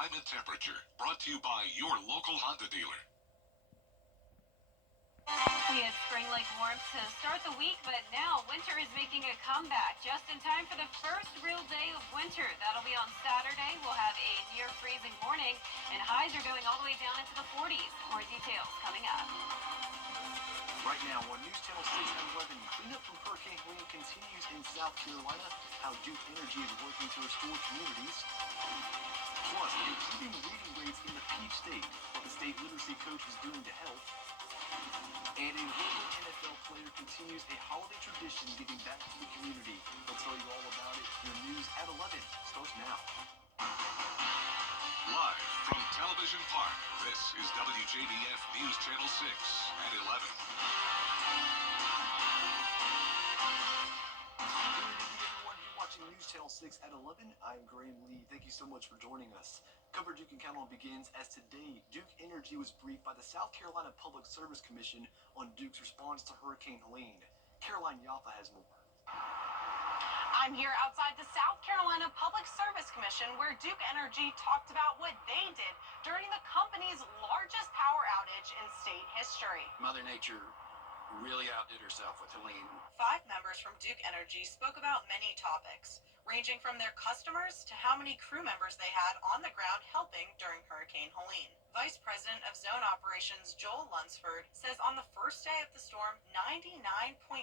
time and temperature. Brought to you by your local Honda dealer. We had spring-like warmth to start the week, but now winter is making a comeback just in time for the first real day of winter. That'll be on Saturday. We'll have a near-freezing morning, and highs are going all the way down into the 40s. More details coming up. Right now on News Channel 6 and 11, cleanup from Hurricane Helene continues in South Carolina, how Duke Energy is working to restore communities. Plus, improving reading rates in the Peach State, what the state literacy coach is doing to help. And a local NFL player continues a holiday tradition giving back to the community. We'll tell you all about it. Your news at 11 starts now. Live from Television Park, this is WJBF News Channel 6 at 11. Watching News Channel 6 at 11. I'm Graham Lee. Thank you so much for joining us. Coverage you can count on begins as today Duke Energy was briefed by the South Carolina Public Service Commission on Duke's response to Hurricane Helene. Caroline Yaffa has more. I'm here outside the South Carolina Public Service Commission where Duke Energy talked about what they did during the company's largest power outage in state history. Mother Nature really outdid herself with Helene. 5 members from Duke Energy spoke about many topics, ranging from their customers to how many crew members they had on the ground helping during Hurricane Helene. Vice President of Zone Operations Joel Lunsford says on the first day of the storm, 99.5%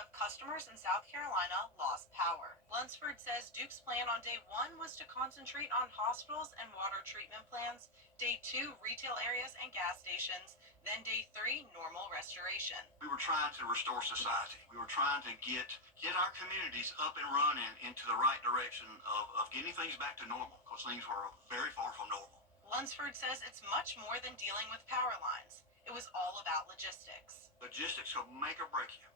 of customers in South Carolina lost power. Lunsford says Duke's plan on day 1 was to concentrate on hospitals and water treatment plants, day 2 retail areas and gas stations, then day 3 normal restoration. We were trying to restore society. We were trying to get our communities up and running into the right direction of getting things back to normal, because things were very far from normal. Lunsford says it's much more than dealing with power lines. It was all about logistics. Logistics will make or break you.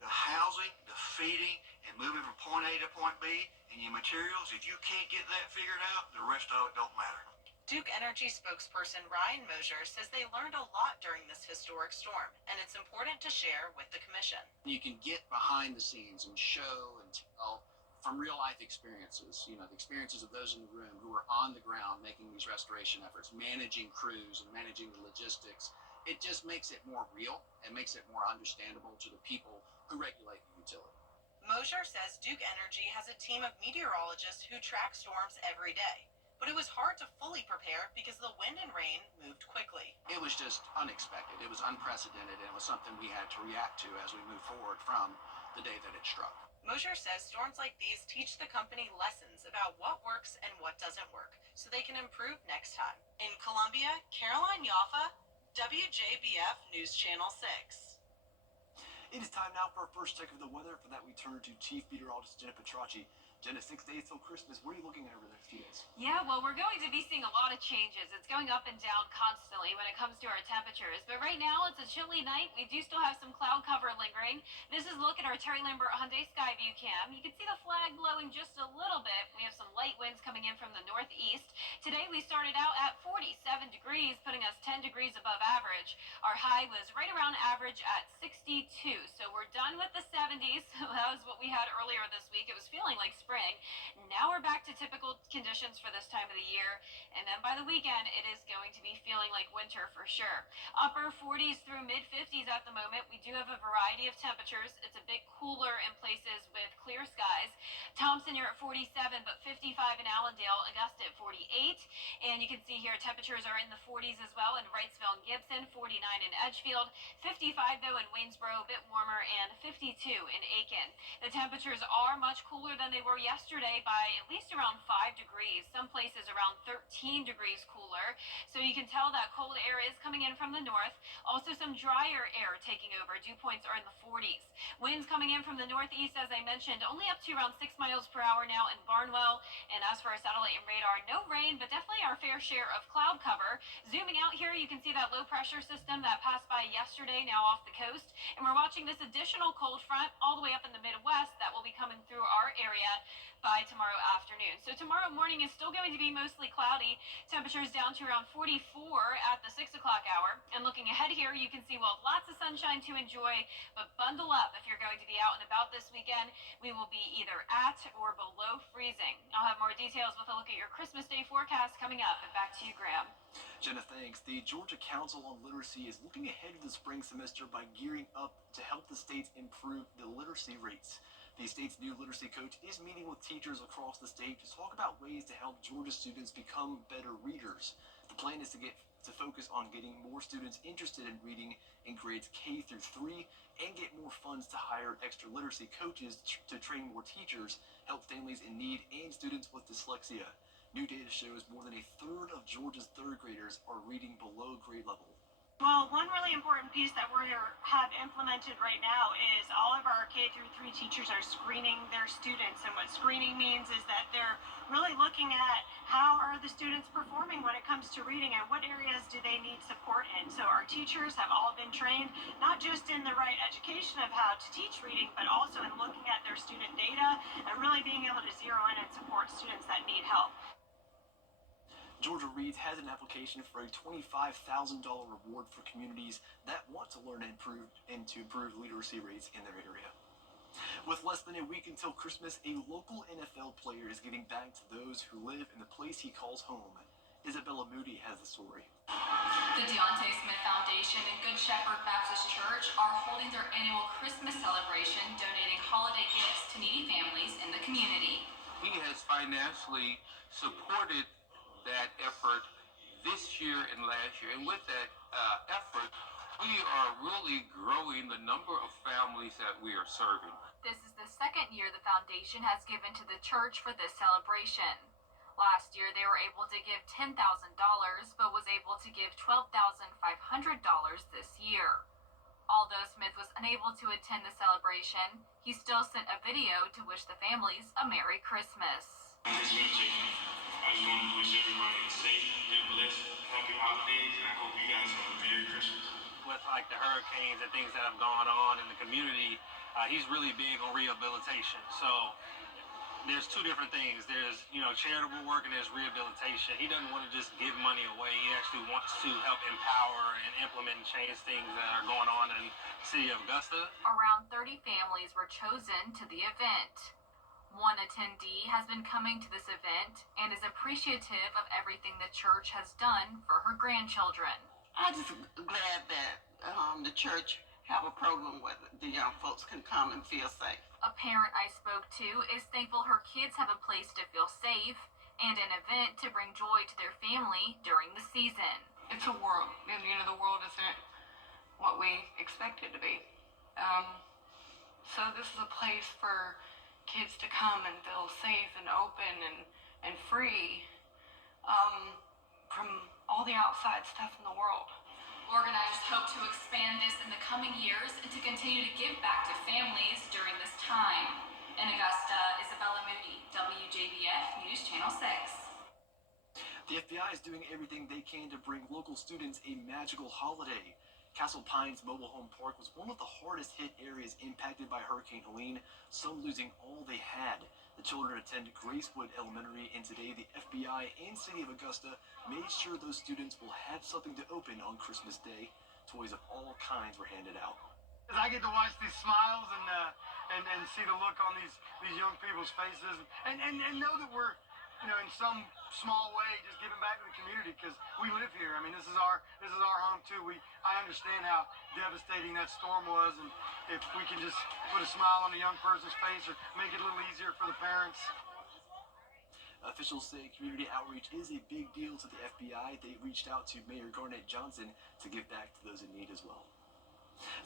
The housing, the feeding, and moving from point A to point B, and your materials, if you can't get that figured out, the rest of it don't matter. Duke Energy spokesperson Ryan Mosier says they learned a lot during this historic storm, and it's important to share with the commission. You can get behind the scenes and show and tell from real life experiences, the experiences of those in the room who are on the ground making these restoration efforts, managing crews and managing the logistics. It just makes it more real and makes it more understandable to the people who regulate the utility. Mosier says Duke Energy has a team of meteorologists who track storms every day. But it was hard to fully prepare because the wind and rain moved quickly. It was just unexpected. It was unprecedented, and it was something we had to react to as we move forward from the day that it struck. Mosier says storms like these teach the company lessons about what works and what doesn't work, so they can improve next time. In Columbia, Caroline Yaffa, WJBF News Channel 6. It is time now for our first check of the weather. For that, we turn to Chief Meteorologist Jenna Petracci. Jenna, 6 days till Christmas. What are you looking at over the next few days? Yeah, well, we're going to be seeing a lot of changes. It's going up and down constantly when it comes to our temperatures. But right now, it's a chilly night. We do still have some cloud cover lingering. This is a look at our Terry Lambert Hyundai Skyview cam. You can see the flag glowing just a little bit. We have some light winds coming in from the northeast. Today, we started out at 47 degrees, putting us 10 degrees above average. Our high was right around average at 62. So we're done with the 70s. That was what we had earlier this week. It was feeling like spring. Now we're back to typical conditions for this time of the year, and then by the weekend it is going to be feeling like winter for sure. Upper 40s through mid 50s at the moment. We do have a variety of temperatures. It's a bit cooler in places with clear skies. Thompson, you're at 47, but 55 in Allendale, Augusta at 48, and you can see here temperatures are in the 40s as well in Wrightsville and Gibson, 49 in Edgefield, 55 though in Waynesboro, a bit warmer, and 52 in Aiken. The temperatures are much cooler than they were yesterday by at least around 5 degrees. Some places around 13 degrees cooler. So you can tell that cold air is coming in from the north. Also some drier air taking over. Dew points are in the 40s. Winds coming in from the northeast, as I mentioned, only up to around 6 miles per hour now in Barnwell. And as for our satellite and radar, no rain, but definitely our fair share of cloud cover. Zooming out here, you can see that low pressure system that passed by yesterday now off the coast. And we're watching this additional cold front all the way up in the Midwest that will be coming through our area by tomorrow afternoon. So tomorrow morning is still going to be mostly cloudy. Temperatures down to around 44 at the 6 o'clock hour. And looking ahead here, you can see we'll have lots of sunshine to enjoy, but bundle up if you're going to be out and about this weekend. We will be either at or below freezing. I'll have more details with a look at your Christmas Day forecast coming up. And back to you, Graham. Jenna, thanks. The Georgia Council on Literacy is looking ahead to the spring semester by gearing up to help the states improve the literacy rates. The state's new literacy coach is meeting with teachers across the state to talk about ways to help Georgia students become better readers. The plan is to focus on getting more students interested in reading in grades K through 3 and get more funds to hire extra literacy coaches to train more teachers, help families in need, and students with dyslexia. New data shows more than a third of Georgia's third graders are reading below grade level. Well, one really important piece that we have implemented right now is all of our K through 3 teachers are screening their students. And what screening means is that they're really looking at how are the students performing when it comes to reading and what areas do they need support in. So our teachers have all been trained not just in the right education of how to teach reading, but also in looking at their student data and really being able to zero in and support students that need help. Georgia Reads has an application for a $25,000 reward for communities that want to learn and to improve literacy rates in their area. With less than a week until Christmas, a local NFL player is giving back to those who live in the place he calls home. Isabella Moody has the story. The Deontay Smith Foundation and Good Shepherd Baptist Church are holding their annual Christmas celebration, donating holiday gifts to needy families in the community. He has financially supported that effort this year and last year. And with that effort, we are really growing the number of families that we are serving. This is the second year the foundation has given to the church for this celebration. Last year, they were able to give $10,000, but was able to give $12,500 this year. Although Smith was unable to attend the celebration, he still sent a video to wish the families a Merry Christmas. I just want to wish everybody a safe and blessed, happy holidays, and I hope you guys have a Merry Christmas. With like the hurricanes and things that have gone on in the community, he's really big on rehabilitation. So there's two different things. There's, charitable work and there's rehabilitation. He doesn't want to just give money away. He actually wants to help empower and implement and change things that are going on in the city of Augusta. Around 30 families were chosen to the event. One attendee has been coming to this event and is appreciative of everything the church has done for her grandchildren. I'm just glad that the church have a program where the young folks can come and feel safe. A parent I spoke to is thankful her kids have a place to feel safe and an event to bring joy to their family during the season. It's a world, and the world isn't what we expect it to be. So this is a place for kids to come and feel safe and open and free from all the outside stuff in the world. Organizers hope to expand this in the coming years and to continue to give back to families during this time. In Augusta, Isabella Moody, WJBF News Channel 6. The FBI is doing everything they can to bring local students a magical holiday. Castle Pines Mobile Home Park was one of the hardest hit areas impacted by Hurricane Helene, some losing all they had. The children attend Gracewood Elementary, and today the FBI and City of Augusta made sure those students will have something to open on Christmas Day. Toys of all kinds were handed out. I get to watch these smiles and see the look on these young people's faces and know that we're in some small way just giving back to the community because we live here. I mean, this is our home too. I understand how devastating that storm was, and if we can just put a smile on a young person's face or make it a little easier for the parents. Officials say community outreach is a big deal to the FBI. They reached out to Mayor Garnett Johnson to give back to those in need as well.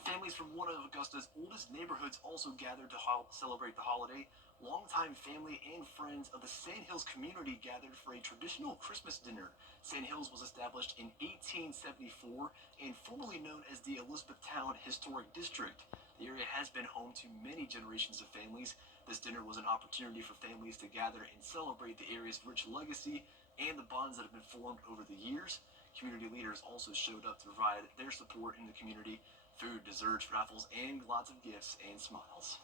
Families from one of Augusta's oldest neighborhoods also gathered to celebrate the holiday. Longtime family and friends of the Sandhills community gathered for a traditional Christmas dinner. Sandhills was established in 1874 and formerly known as the Elizabethtown Historic District. The area has been home to many generations of families. This dinner was an opportunity for families to gather and celebrate the area's rich legacy and the bonds that have been formed over the years. Community leaders also showed up to provide their support in the community. Food, desserts, raffles, and lots of gifts and smiles.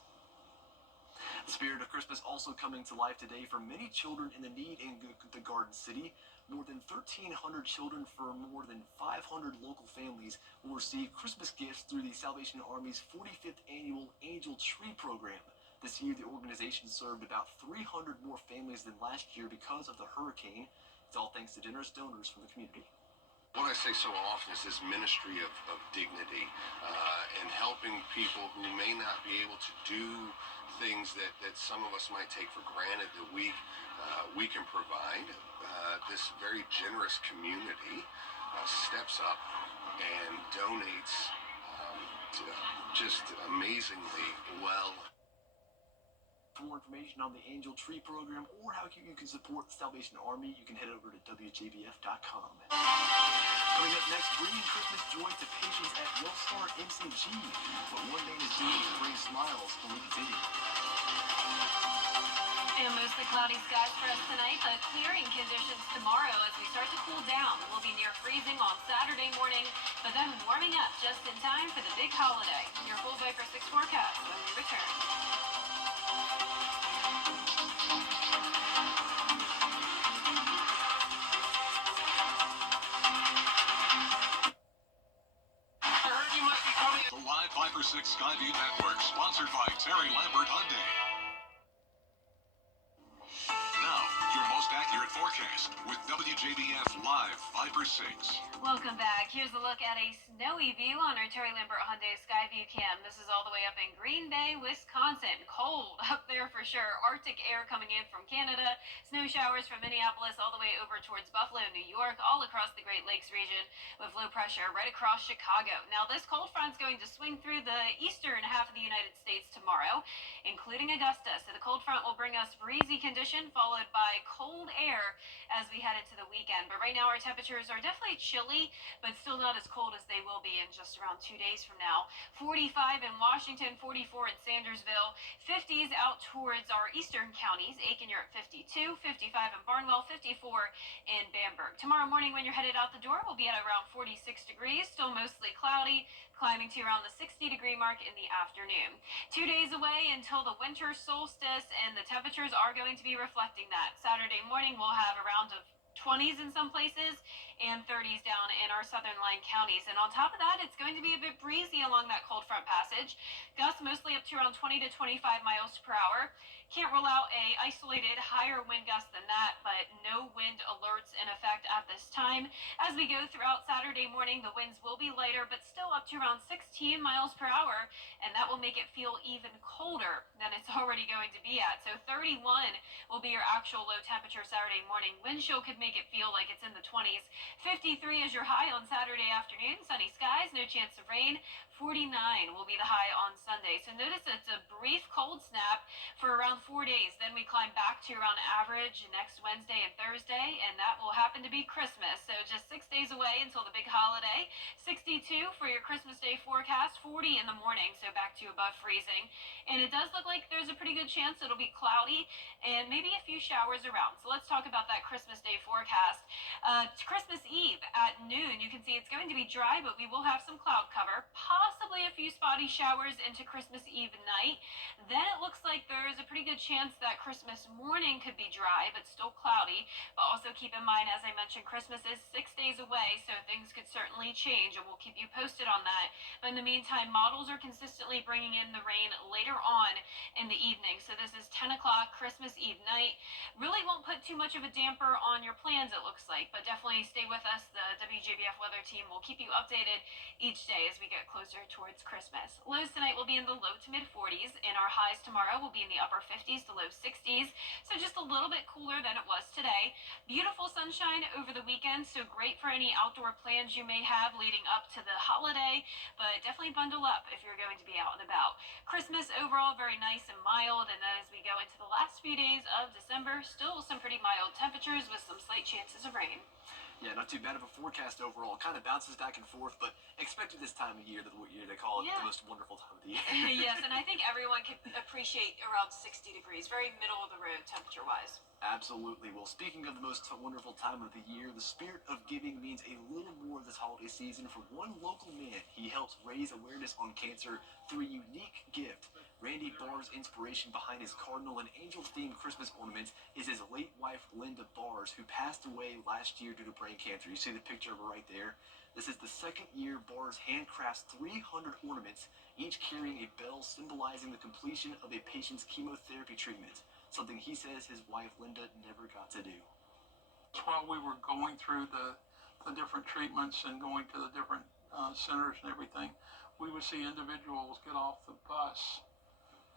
The spirit of Christmas also coming to life today for many children in the need in the Garden City. More than 1,300 children from more than 500 local families will receive Christmas gifts through the Salvation Army's 45th annual Angel Tree program. This year, the organization served about 300 more families than last year because of the hurricane. It's all thanks to generous donors from the community. What I say so often is this ministry of dignity and helping people who may not be able to do things that some of us might take for granted that we can provide. This very generous community steps up and donates just amazingly well. For more information on the Angel Tree program or how you can support the Salvation Army, you can head over to WJBF.com. Coming up next, bringing Christmas joy to patients at Wellstar MCG. What one man is doing to bring smiles when we continue. And mostly cloudy skies for us tonight, but clearing conditions tomorrow as we start to cool down. We'll be near freezing on Saturday morning, but then warming up just in time for the big holiday. Your full Viper 6 forecast when we return. The live Viper 6 Skyview Network, sponsored by Terry Lambert Hyundai. Now, your most accurate forecast with WJBF Live Viper 6. Welcome back. Here's a look at a snowy view on our Terry Lambert Hyundai Skyview cam. This is all the way up in Green Bay, Wisconsin. Cold up there for sure. Arctic air coming in from Canada. Snow showers from Minneapolis all the way over towards Buffalo, New York, all across the Great Lakes region with low pressure right across Chicago. Now, this cold front's going to swing through the eastern half of the United States tomorrow, including Augusta. So the cold front will bring us breezy condition followed by cold air as we head into the weekend. But right now our temperatures are definitely chilly, but still not as cold as they will be in just around 2 days from now. 45 in Washington, 44 in Sandersville, 50s out towards our eastern counties. Aiken, you're at 52, 55 in Barnwell, 54 in Bamberg. Tomorrow morning when you're headed out the door, we'll be at around 46 degrees, still mostly cloudy, climbing to around the 60-degree mark in the afternoon. 2 days away until the winter solstice, and the temperatures are going to be reflecting that. Saturday morning we'll have around 20s in some places and 30s down in our southern line counties. And on top of that, it's going to be a bit breezy along that cold front passage. Gusts mostly up to around 20 to 25 miles per hour. Can't rule out a isolated higher wind gust than that, but no wind alerts in effect at this time. As we go throughout Saturday morning, the winds will be lighter, but still up to around 16 miles per hour, and that will make it feel even colder than it's already going to be at. So 31 will be your actual low temperature Saturday morning. Wind chill could make it feel like it's in the 20s. 53 is your high on Saturday afternoon. Sunny skies, no chance of rain. 49 will be the high on Sunday. So notice it's a brief cold snap for around 4 days. Then we climb back to around average next Wednesday and Thursday, and that will happen to be Christmas. So just 6 days away until the big holiday. 62 for your Christmas Day forecast, 40 in the morning, so back to above freezing. And it does look like there's a pretty good chance it'll be cloudy and maybe a few showers around. So let's talk about that Christmas Day forecast. Christmas Eve at noon, you can see it's going to be dry, but we will have some cloud cover, possibly a few spotty showers into Christmas Eve night. Then it looks like there's a pretty good chance that Christmas morning could be dry, but still cloudy. But also keep in mind, as I mentioned, Christmas is 6 days away, so things could certainly change, and we'll keep you posted on that. But in the meantime, models are consistently bringing in the rain later on in the evening. So this is 10 o'clock Christmas Eve night. Really won't put too much of a damper on your plans, it looks like, but definitely stay with us. The WJBF weather team will keep you updated each day as we get closer towards Christmas. Lows tonight will be in the low to mid 40s, and our highs tomorrow will be in the upper 50s to low 60s, so just a little bit cooler than it was today. Beautiful sunshine over the weekend, so great for any outdoor plans you may have leading up to the holiday, but definitely bundle up if you're going to be out and about. Christmas overall very nice and mild, and then as we go into the last few days of December, still some pretty mild temperatures with some slight chances of rain. Yeah, not too bad of a forecast overall. Kind of bounces back and forth, but expected this time of year, they call it the most wonderful time of the year. Yes, and I think everyone can appreciate around 60 degrees, very middle of the road temperature-wise. Absolutely. Well, speaking of the most wonderful time of the year, the spirit of giving means a little more this holiday season for one local man. He helps raise awareness on cancer through a unique gift. Randy Barr's inspiration behind his Cardinal and Angel-themed Christmas ornaments is his late wife, Linda Bars, who passed away last year due to brain cancer. You see the picture of her right there? This is the second year Bars handcrafts 300 ornaments, each carrying a bell symbolizing the completion of a patient's chemotherapy treatment, something he says his wife, Linda, never got to do. While we were going through the different treatments and going to the different centers and everything, we would see individuals get off the bus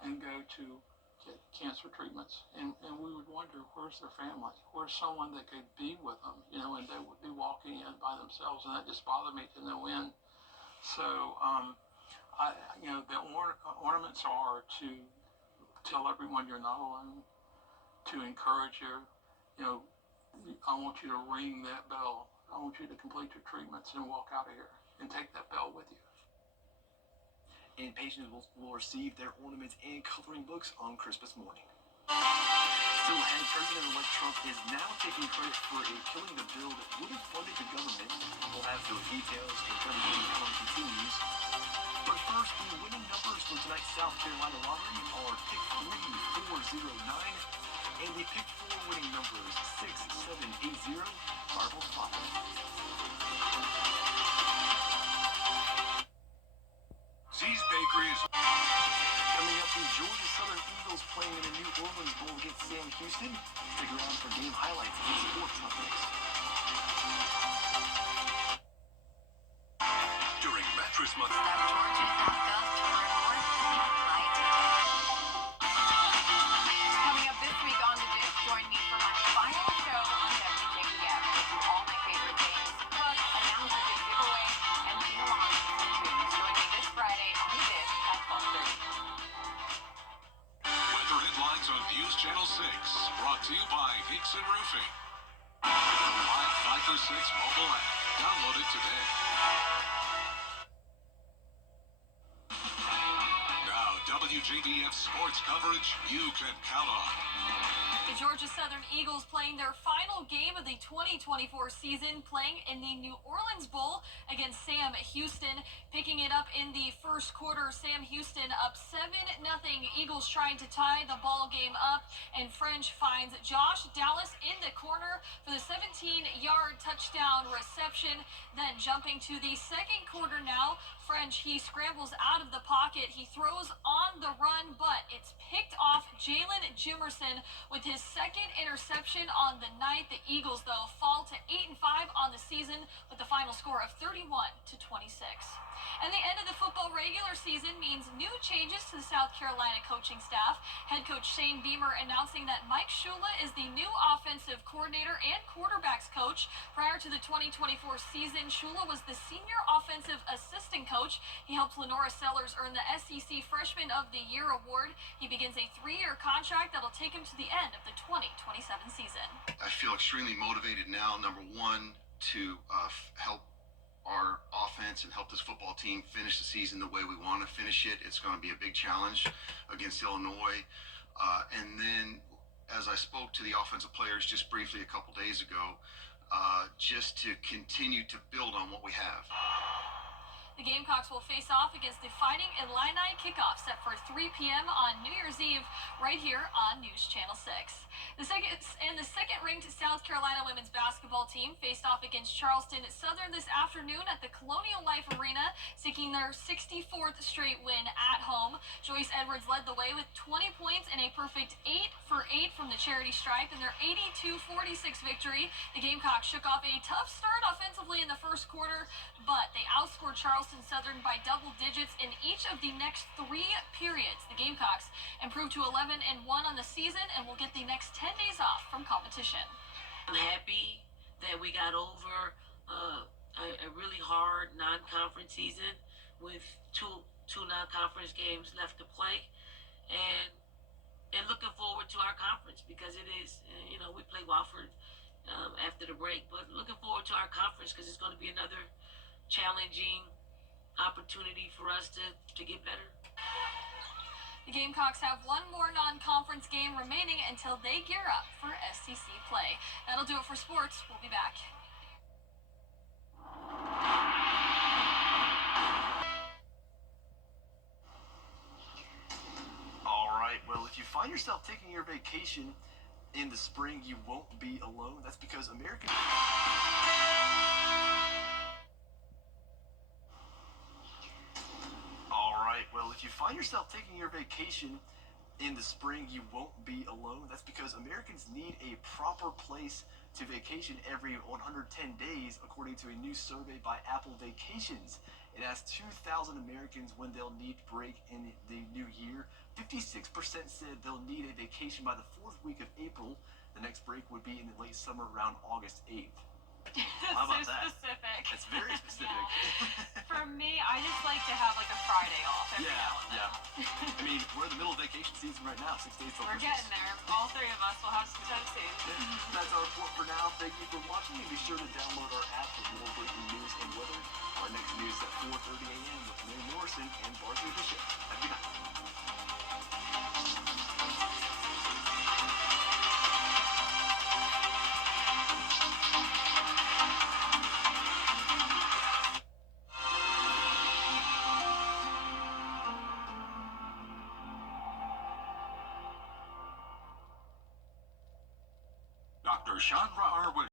and go to get cancer treatments, and we would wonder, where's their family, where's someone that could be with them, and they would be walking in by themselves, and that just bothered me to no end. So the ornaments are to tell everyone you're not alone, to encourage you. I want you to ring that bell, I want you to complete your treatments and walk out of here and take that bell with you. And patients will receive their ornaments and coloring books on Christmas morning. Still ahead, President-elect Trump is now taking credit for killing the bill that would have funded the government. We'll have those details and President Trump continues. But first, the winning numbers for tonight's South Carolina lottery are pick 3, 4, 0, 9, and the pick 4 winning numbers 6, 7, 8, 0, Marble 5. Z's Bakery is coming up. The Georgia Southern Eagles playing in the New Orleans Bowl against Sam Houston. Stick around for game highlights and sports up next. during Mattress Month. Coming up this week on The Dish, join me for my final show on WJBF. We'll do all my favorite things, plus announce a big giveaway and sing along to some tunes. Join me this Friday on The Dish at 12:30. Weather headlines on News Channel 6, brought to you by Hickson Roofing. The live 5 for 6 mobile app. Download it today. Now, WJBF sports coverage you can count on. The Georgia Southern Eagles playing their final game of the 2024 season, playing in the New Orleans Bowl against Sam Houston. Picking it up in the first quarter, Sam Houston up 7-0. Eagles trying to tie the ball game up, and French finds Josh Dallas in the corner for the 17-yard touchdown reception. Then jumping to the second quarter now, French, he scrambles out of the pocket. He throws on the run, but it's picked off. Jalen Jimerson with his second interception on the night. The Eagles, though, fall to 8-5 on the season with the final score of 31-26. And the end of the football regular season means new changes to the South Carolina coaching staff. Head coach Shane Beamer announcing that Mike Shula is the new offensive coordinator and quarterbacks coach. Prior to the 2024 season, Shula was the senior offensive assistant coach. He helped Lenora Sellers earn the SEC Freshman of the Year award. He begins a 3-year contract that'll take him to the end of the 2027 season. I feel extremely motivated now, number one, to help our offense and help this football team finish the season the way we want to finish it. It's going to be a big challenge against Illinois. And then, as I spoke to the offensive players just briefly a couple days ago, just to continue to build on what we have. The Gamecocks will face off against the Fighting Illini. Kickoff set for 3 p.m. on New Year's Eve right here on News Channel 6. The second-ranked South Carolina women's basketball team faced off against Charleston Southern this afternoon at the Colonial Life Arena, seeking their 64th straight win at home. Joyce Edwards led the way with 20 points and a perfect 8 for 8 from the charity stripe in their 82-46 victory. The Gamecocks shook off a tough start offensively in the first quarter, but they outscored Charleston Southern by double digits in each of the next 3 periods. The Gamecocks improved to 11-1 on the season and will get the next 10 days off from competition. I'm happy that we got over a really hard non-conference season with two non-conference games left to play, and looking forward to our conference because it is, we play Wofford after the break, but looking forward to our conference because it's going to be another challenging opportunity for us to get better. The Gamecocks have one more non-conference game remaining until they gear up for SEC play. That'll do it for sports. We'll be back. find yourself taking your vacation in the spring, you won't be alone. That's because American... All right, well, if you find yourself taking your vacation in the spring, you won't be alone. That's because Americans need a proper place to vacation every 110 days, according to a new survey by Apple Vacations. It asked 2,000 Americans when they'll need break in the new year. 56% said they'll need a vacation by the 4th week of April. The next break would be in the late summer around August 8th. How about so that? specific. It's very specific. Yeah. For me, I just like to have like a Friday off every now and then. I mean, we're in the middle of vacation season right now, 6 days till We're Christmas. getting there. All three of us will have some time soon. That's our report for now. Thank you for watching, and be sure to download our app for more breaking news and weather. Our next news is at 4:30 a.m. with Mary Morrison and Barkley Bishop. Have a good night. Dr. Chandra R.